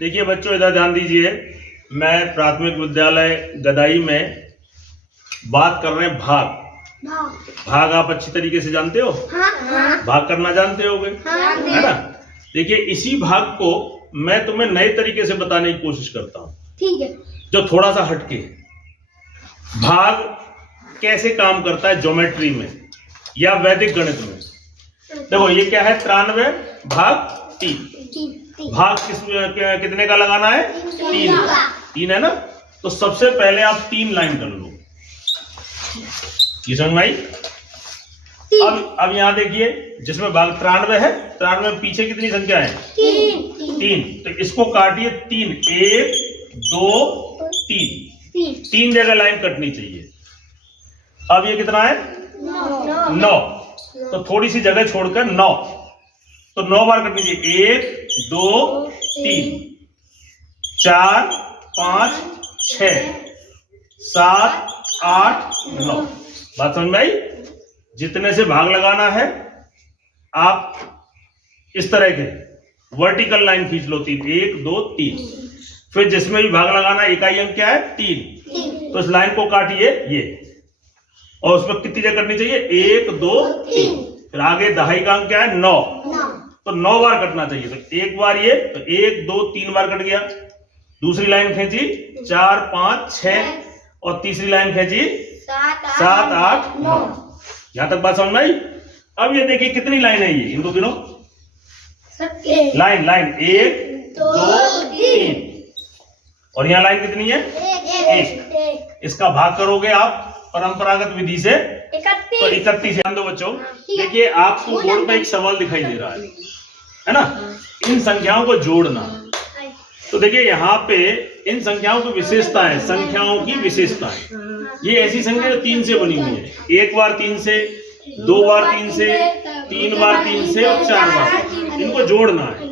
देखिए बच्चों, इधर ध्यान दीजिए। मैं प्राथमिक विद्यालय गदाई में बात कर रहे हैं भाग। भाग आप अच्छी तरीके से जानते हो? हाँ। भाग करना जानते होगे, है ना? देखिए, इसी भाग को मैं तुम्हें नए तरीके से बताने की कोशिश करता हूँ। ठीक है। जो थोड़ा सा हटके। भाग कैसे काम करता है ज्योमेट्री में या वैदिक गणित में। देखो, ये क्या है? 93 भाग 3। भाग कितने का लगाना है? 3 है ना? तो सबसे पहले आप 3 लाइन कर लो। ये समझ में आई? अब यहाँ देखिए, जिसमें भाग 93 है, 93 में पीछे कितनी संख्या है? 3। तो इसको काटिए 3, 1 2 3 जगह लाइन कटनी चाहिए। अब ये कितना है? 9। तो थोड़ी सी जगह छोड़कर 9, तो 9 बार कटनी चाहिए। 1 2 3 4 5 6 7 8 9। बात समझ में आई? जितने से भाग लगाना है, आप इस तरह के वर्टिकल लाइन खींच लो। 3 1 2 3। फिर जिसमें भी भाग लगाना है, इकाई अंक क्या है? 3। तो इस लाइन को काटिए ये, और उसमें कितनी जगह कटनी चाहिए? 1 2 3। फिर आगे दहाई का अंक क्या है? 9। तो 9 बार कटना चाहिए। तो एक बार ये, तो 1 2 3 बार कट गया। दूसरी लाइन खींची 4 5 6, और तीसरी लाइन खींची 7 8 9। यहां तक बात समझ में आई? अब ये देखिए कितनी लाइन है, ये इनको गिनो। लाइन 1 2 3, और यहाँ लाइन कितनी है? 1। इसका भाग करोगे आप परंपरागत विधि से, तो 31। ध्यान दो बच्चों। देखिए, आपको बोर्ड पे एक सवाल दिखाई दे रहा है ना? इन संख्याओं को जोड़ना। तो देखिए, यहाँ पे इन संख्याओं की विशेषताएं, संख्याओं की विशेषताएं। ये ऐसी संख्या जो 3 से बनी हुई है। 1 बार 3 से, 2 बार 3 से, 3 बार 3 से, और 4 बार। इनको जोड़ना है।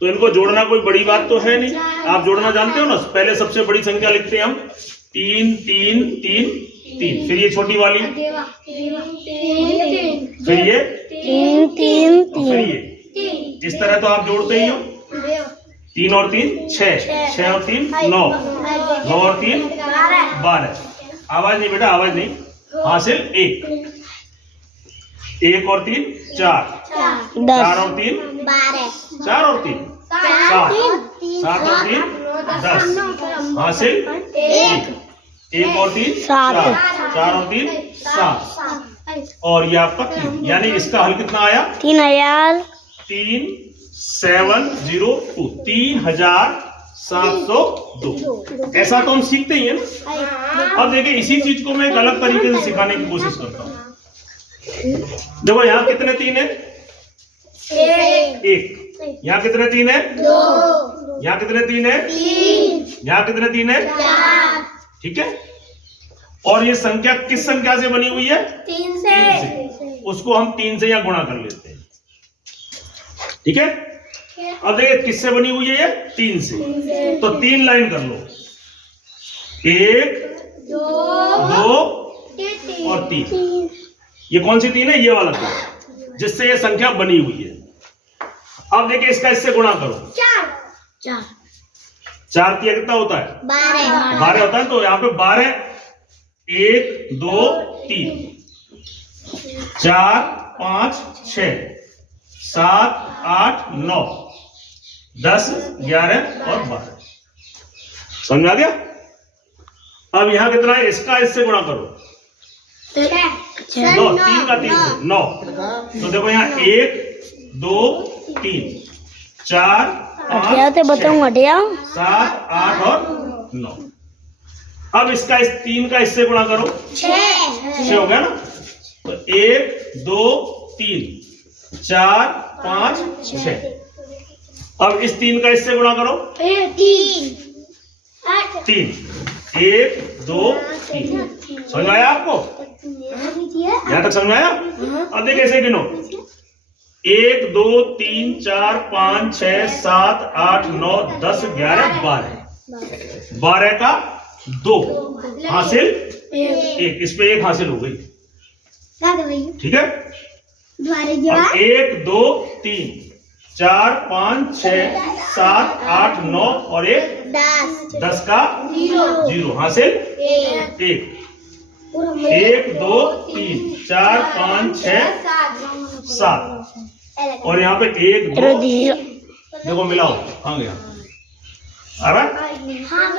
तो इनको जोड़ना कोई बड़ी बात तो है नहीं। आप जोड़ना जानते हो ना? पहले सबसे बड़ी संख्या लिखते हैं हम, 3 3 3 3। फिर ये छोटी वाली, फिर ये 3 3 फिर ये। इस तरह तो आप जोड़ते ही हो। 3 और 3 6, 6 और 3 9, 9 और 3 12। आवाज नहीं बेटा, आवाज नहीं। हासिल 1। 1 और 3 4, 4 और 3 4 और 3 7, 7 और 3 10। हासिल 1। 1 और 3 4, 4 और 3 7, और ये आपका 3। यानी इसका हल कितना आया? 3000 3702 3702। ऐसा तो हम सीखते ही है ना। अब देखिए, इसी चीज को मैं एक अलग तरीके से सिखाने की कोशिश करता हूँ। देखो, यहाँ कितने 3 है? 1। यहाँ कितने 3 है? 2। यहाँ कितने 3 है? 3। यहाँ कितने 3 है? 4। ठीक है। और ये संख्या किस संख्या से बनी हुई है? 3 से। उसको हम 3 से यहाँ गुणा कर लेते हैं। ठीक है। अब देखिए, किससे बनी हुई है? ये 3 से। तो 3 लाइन कर लो। 1 2 और 3। ये कौन सी 3 है? ये वाला 3, जिससे ये संख्या बनी हुई है। अब देखिए, इसका इससे गुणा करो। 4 3 कितना होता है? 12 होता है। तो यहाँ पे 12, 1 2 3 4 5 6 7 8 9 10 11 और 12। समझ में आ गया? अब यहाँ कितना है? इसका इससे गुणा करो। 9, 3 का 3 से 9। तो देखो, यहाँ 1 2 3 4 5 बताऊंगा 7 8 और 9। अब इसका इस 3 का इससे गुणा करो। 6 हो गया ना? तो 1 2 3 4 5 6। अब इस 3 का इससे गुणा करो। 3 1 2 3। समझ में आया आपको? यहां तक समझ में आया? अब देखिए, ऐसे गिनो। 1 2 3 4 5 6 7 8 9 10 11 12। 12 का 2 हासिल 1। इस पे 1 हासिल हो गई। ठीक है। अब 1 2 3 4 5 6 7 8 9 और एक 10 का 0 हासिल 1 1 2 3 4 5 6 7 और यहाँ पे 1 2 देखो मिलाओ हाँ गया आ रहा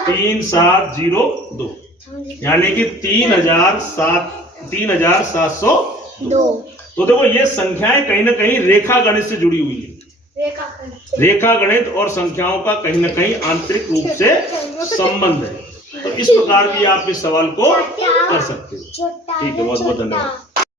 3 7 0 2 यानी कि 3702। तो देखो ये संख्याएं कहीं ना कहीं रेखा गणित से जुड़ी हुई है। रेखा गणित और संख्याओं का कहीं ना कहीं आंतरिक रूप से संबंध है। तो इस प्रकार भी आप इस सवाल को कर सकते हो। ठीक है, बहुत बहुत धन्यवाद।